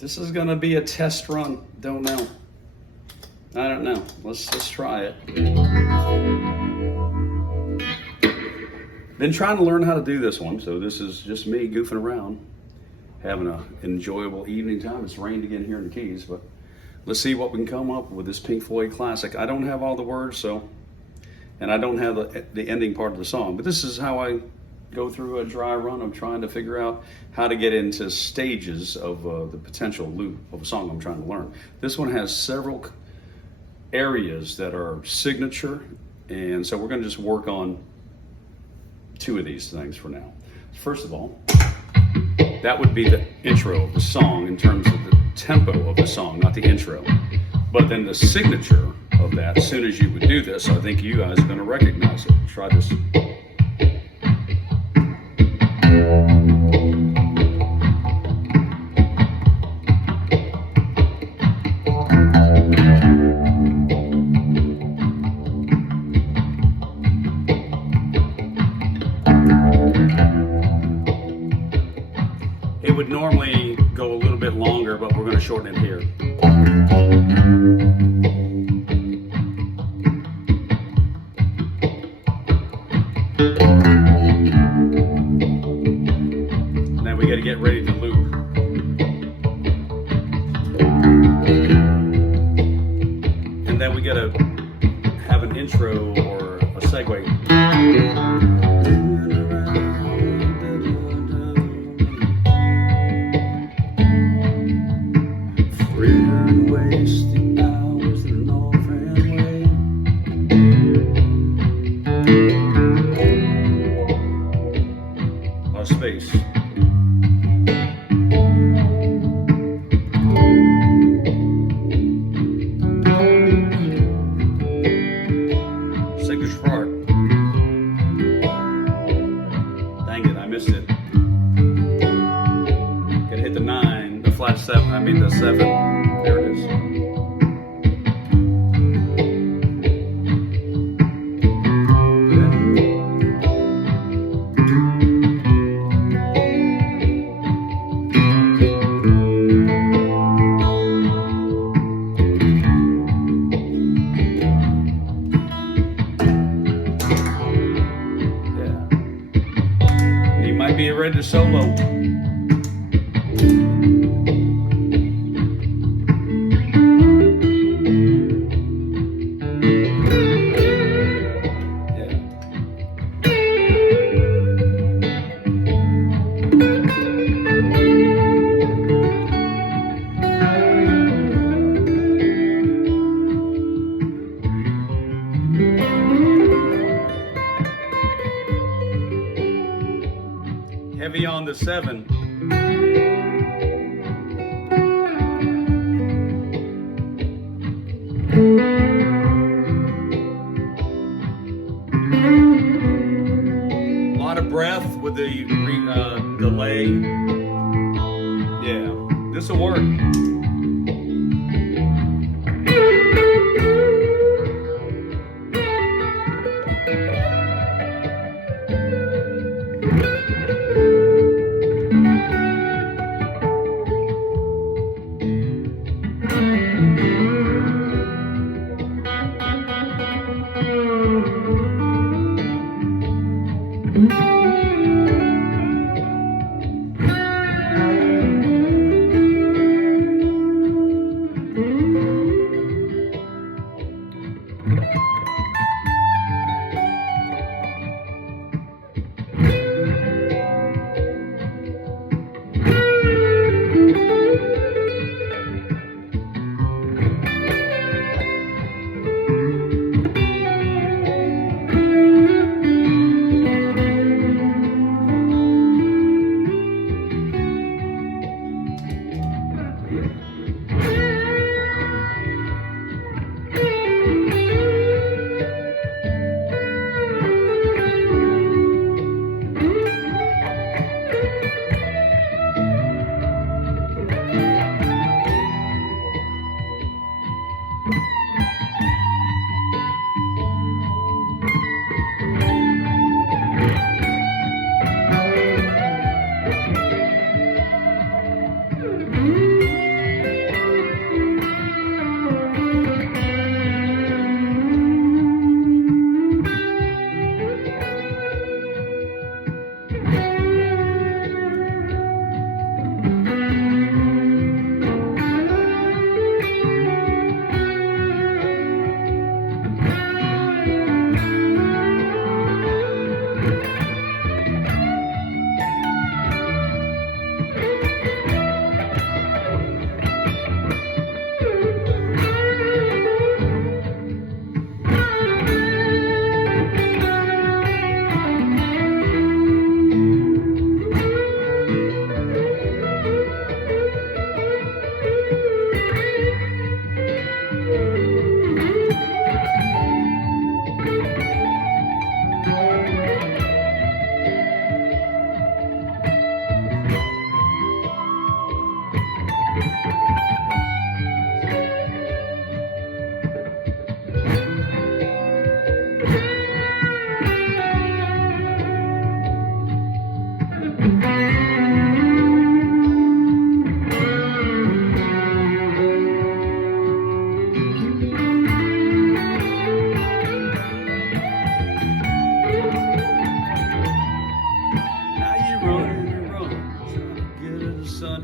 This is gonna be a test run. Don't know. I don't know. Let's try it. Been trying to learn how to do this one, so this is just me goofing around, having an enjoyable evening time. It's rained again here in the Keys, but let's see what we can come up with this Pink Floyd classic. I don't have all the words, and I don't have the ending part of the song, but this is how I go through a dry run of trying to figure out how to get into stages of the potential loop of a song I'm trying to learn. This one has several areas that are signature, and so we're going to just work on two of these things for now. First of all, that would be the intro of the song in terms of the tempo of the song, not the intro. But then the signature of that, as soon as you would do this, I think you guys are going to recognize it. Try this. It would normally go a little bit longer, but we're going to shorten it here. Now we got to get ready to loop. And then we got to have an intro or a segue. Space. Signature part. Dang it, I missed it. Gotta hit the 9, the flat 7, the 7. There it is. Might be ready to solo. Heavy on the 7. A lot of breath with the delay. Yeah, this will work.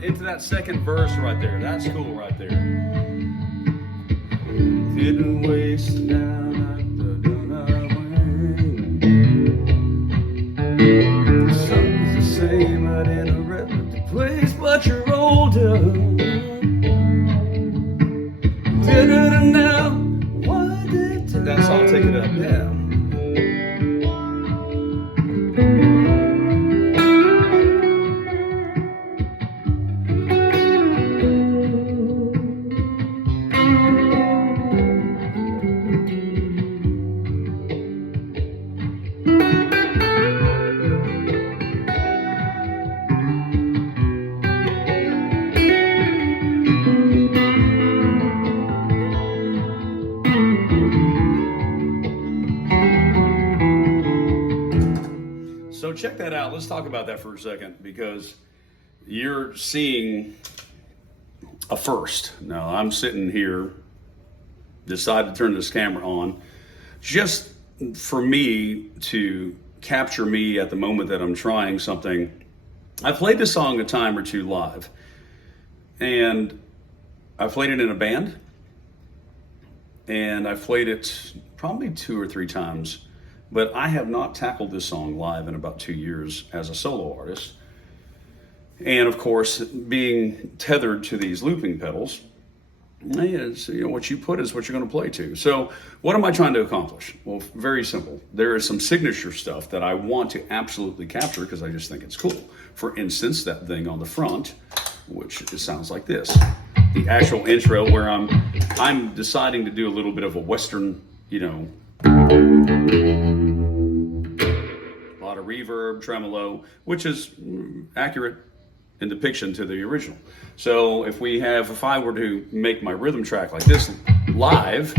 Into that second verse right there. That's cool right there. Didn't waste down the sun's the same out in a relative place, but you're older. Now, what did that's all. Take it up, yeah. So check that out. Let's talk about that for a second, because you're seeing a first. Now I'm sitting here, decided to turn this camera on just for me to capture me at the moment that I'm trying something. I played this song a time or two live, and I played it in a band, and I played it probably 2 or 3 times. But I have not tackled this song live in about 2 years as a solo artist. And of course, being tethered to these looping pedals, what you put is what you're going to play to. So what am I trying to accomplish? Well, very simple. There is some signature stuff that I want to absolutely capture because I just think it's cool. For instance, that thing on the front, which it sounds like this. The actual intro where I'm deciding to do a little bit of a Western, a lot of reverb, tremolo, which is accurate in depiction to the original. So if I were to make my rhythm track like this live,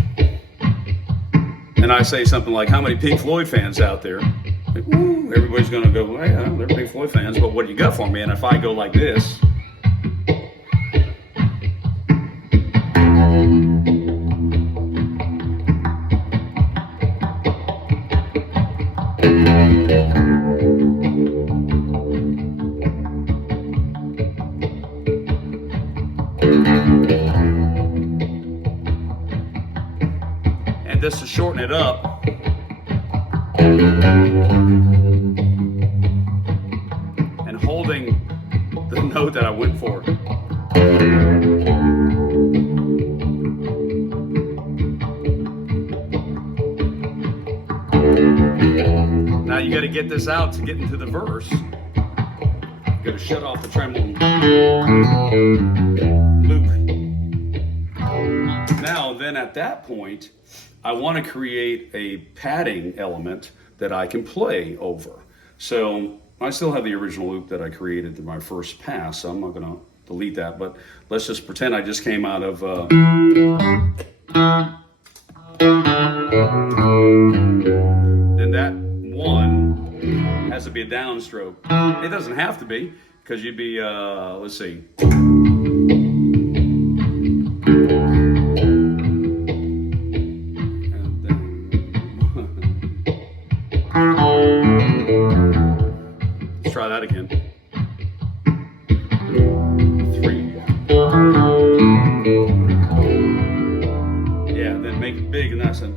and I say something like, how many Pink Floyd fans out there? Like, woo, everybody's gonna go, well, yeah, they're Pink Floyd fans, but what do you got for me? And if I go like this, and just to shorten it up, and holding the note that I went for. Now you got to get this out to get into the verse. You got to shut off the trembling loop. Now, then at that point, I want to create a padding element that I can play over. So I still have the original loop that I created in my first pass, so I'm not going to delete that, but let's just pretend I just came out of then that one has to be a downstroke. It doesn't have to be, because you'd be, let's see. Let's try that again. 3. Yeah, then make it big, and that's a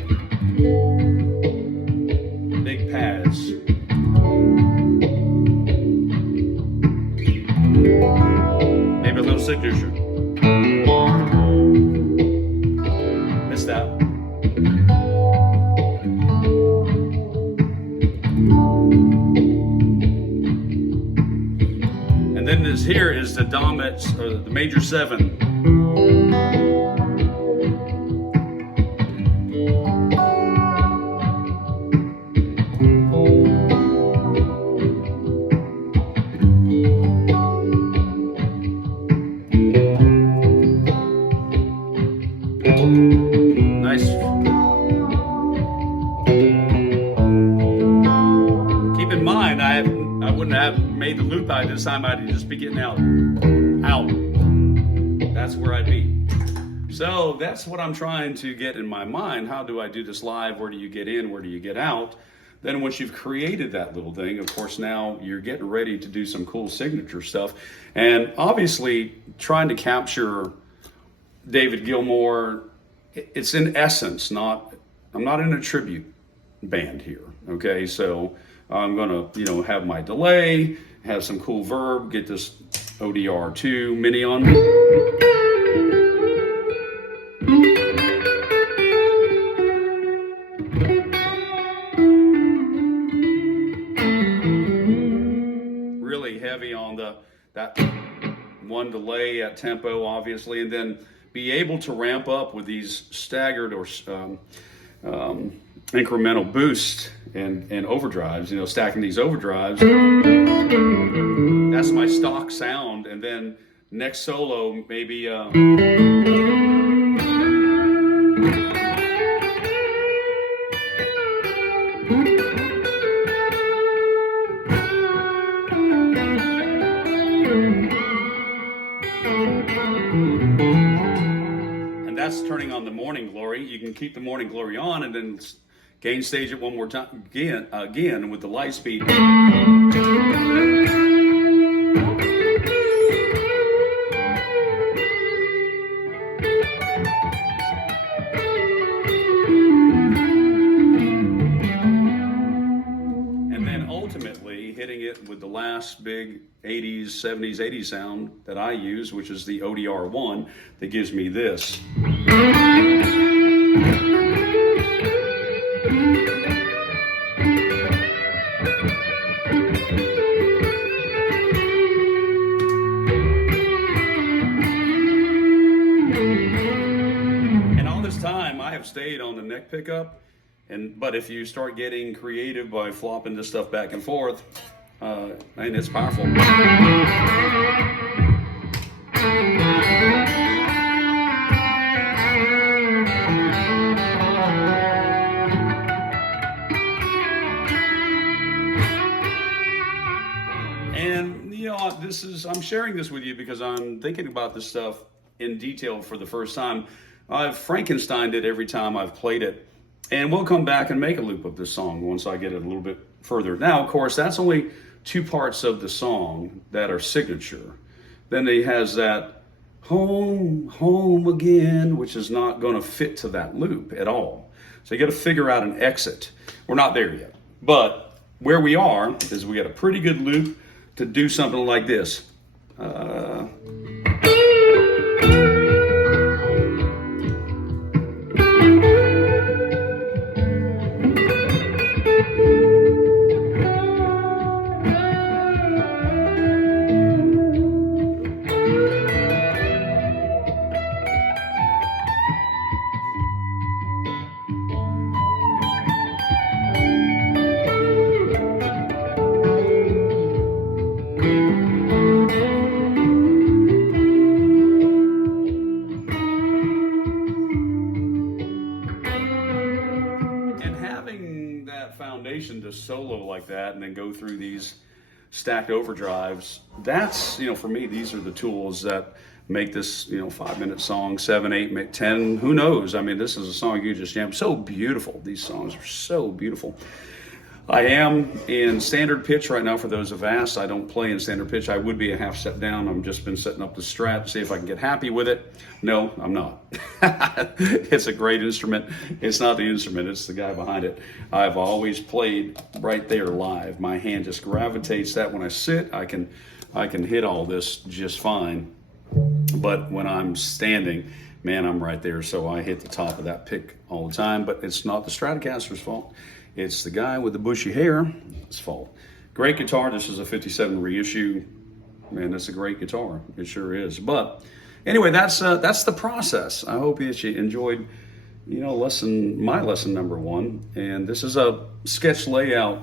big pads. Maybe a little signature. Missed that. And then this here is the dominant, or the major 7. Nice. Keep in mind, I wouldn't have made the loop by this time. I'd just be getting out. That's where I'd be. So that's what I'm trying to get in my mind. How do I do this live? Where do you get in? Where do you get out? Then once you've created that little thing, of course, now you're getting ready to do some cool signature stuff. And obviously trying to capture David Gilmour, it's in essence, I'm not in a tribute band here, okay? So I'm gonna, have my delay, have some cool verb, get this ODR2 mini on. Really heavy on that one delay at tempo, obviously, and then be able to ramp up with these staggered or incremental boosts and overdrives, stacking these overdrives. That's my stock sound. And then next solo, maybe that's turning on the morning glory. You can keep the morning glory on and then gain stage it one more time again with the light speed. And then ultimately hitting it with the last big 80s, 70s, 80s sound that I use, which is the ODR1 that gives me this. And all this time I have stayed on the neck pickup, but if you start getting creative by flopping this stuff back and forth, and it's powerful. And I'm sharing this with you because I'm thinking about this stuff in detail for the first time. I've Frankensteined it every time I've played it. And we'll come back and make a loop of this song once I get it a little bit further. Now, of course, that's only two parts of the song that are signature. Then he has that home, home again, which is not going to fit to that loop at all. So you got to figure out an exit. We're not there yet. But where we are is we got a pretty good loop to do something like this. Foundation to solo like that and then go through these stacked overdrives, that's, for me, these are the tools that make this, 5-minute song, 7, 8, 10, who knows? I mean, this is a song you just jam. So beautiful. These songs are so beautiful. I am in standard pitch right now. For those who've asked, I don't play in standard pitch. I would be a half step down. I've just been setting up the Strat to see if I can get happy with it. No, I'm not. It's a great instrument. It's not the instrument, it's the guy behind it. I've always played right there live. My hand just gravitates that. When I sit, I can hit all this just fine. But when I'm standing, man, I'm right there. So I hit the top of that pick all the time. But it's not the Stratocaster's fault. It's the guy with the bushy hair. It's fault. Great guitar. This is a 57 reissue. Man, that's a great guitar. It sure is. But anyway, that's the process. I hope that you enjoyed, my lesson number 1. And this is a sketch layout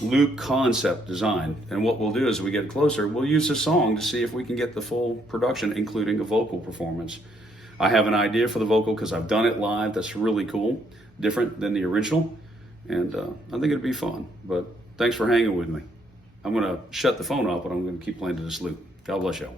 loop concept design. And what we'll do as we get closer, we'll use this song to see if we can get the full production, including a vocal performance. I have an idea for the vocal because I've done it live. That's really cool, different than the original, and I think it'd be fun. But thanks for hanging with me. I'm going to shut the phone off, but I'm going to keep playing to this loop. God bless y'all.